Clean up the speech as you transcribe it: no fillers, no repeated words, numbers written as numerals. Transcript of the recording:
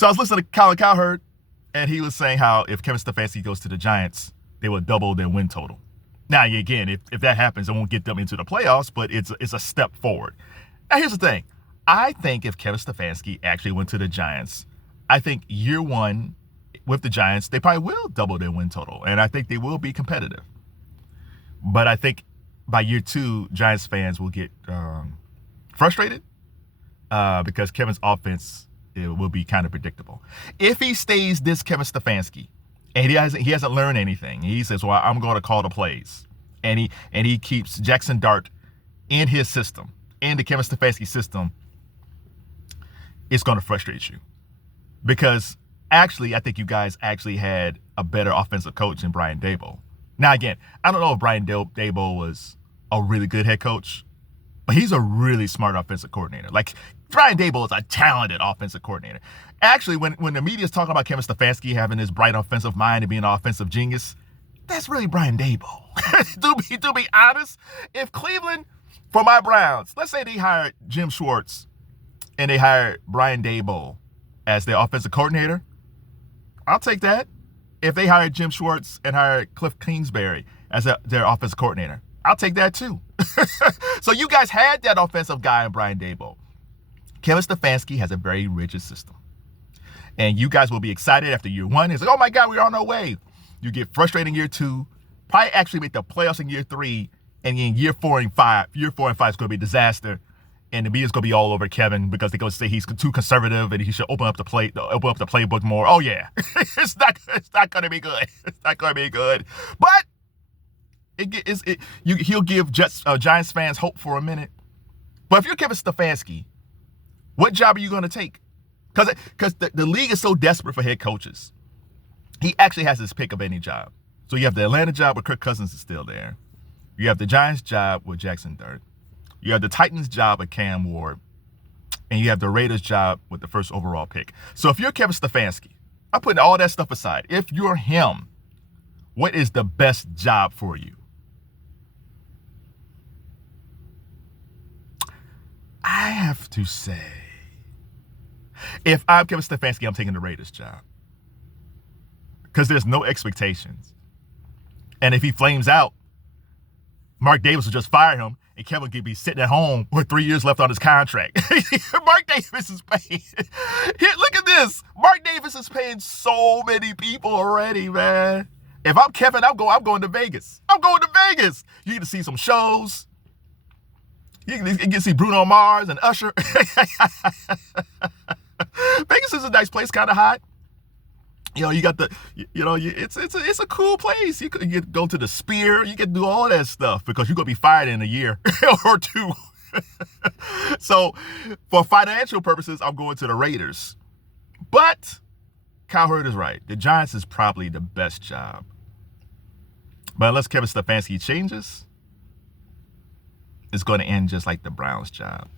So I was listening to Colin Cowherd, and he was saying how if Kevin Stefanski goes to the Giants, they will double their win total. Now, again, if that happens, it won't get them into the playoffs, but it's a step forward. Now, here's the thing. I think if Kevin Stefanski actually went to the Giants, I think year one with the Giants, they probably will double their win total, and I think they will be competitive. But I think by year two, Giants fans will get frustrated because Kevin's offense will be kind of predictable. If he stays this Kevin Stefanski, and he hasn't learned anything, he says, "Well, I'm going to call the plays," and he keeps Jaxton Dart in his system, in the Kevin Stefanski system, it's going to frustrate you, because actually, I think you guys actually had a better offensive coach than Brian Daboll. Now, again, I don't know if Brian Daboll was a really good head coach, but he's a really smart offensive coordinator. Like, Brian Daboll is a talented offensive coordinator. Actually, when the media is talking about Kevin Stefanski having this bright offensive mind and being an offensive genius, that's really Brian Daboll. to be honest, if Cleveland, for my Browns, let's say they hired Jim Schwartz and they hired Brian Daboll as their offensive coordinator, I'll take that. If they hired Jim Schwartz and hired Cliff Kingsbury as their offensive coordinator, I'll take that too. So you guys had that offensive guy in Brian Daboll. Kevin Stefanski has a very rigid system. And you guys will be excited after year one. It's like, oh my God, we're on our way. You get frustrated in year two, probably actually make the playoffs in year three, and in year four and five is going to be a disaster. And the media's going to be all over Kevin because they're going to say he's too conservative and he should open up the playbook more. Oh yeah, it's not going to be good. It's not going to be good. But he'll give Giants fans hope for a minute. But if you're Kevin Stefanski, what job are you going to take? Because the league is so desperate for head coaches. He actually has his pick of any job. So you have the Atlanta job where Kirk Cousins is still there. You have the Giants job with Jaxton Dart. You have the Titans job with Cam Ward. And you have the Raiders job with the first overall pick. So if you're Kevin Stefanski, I'm putting all that stuff aside. If you're him, what is the best job for you? I have to say, if I'm Kevin Stefanski, I'm taking the Raiders job. Because there's no expectations. And if he flames out, Mark Davis will just fire him, and Kevin could be sitting at home with 3 years left on his contract. Mark Davis is paying. Here, look at this. Mark Davis is paying so many people already, man. If I'm Kevin, I'm going to Vegas. I'm going to Vegas. You get to see some shows. You can see Bruno Mars and Usher. Vegas is a nice place, kind of hot. You know, you got it's a cool place. You can go to the Spear. You can do all that stuff because you're going to be fired in a year or two. So for financial purposes, I'm going to the Raiders. But Cowherd is right. The Giants is probably the best job. But unless Kevin Stefanski changes, it's going to end just like the Browns job.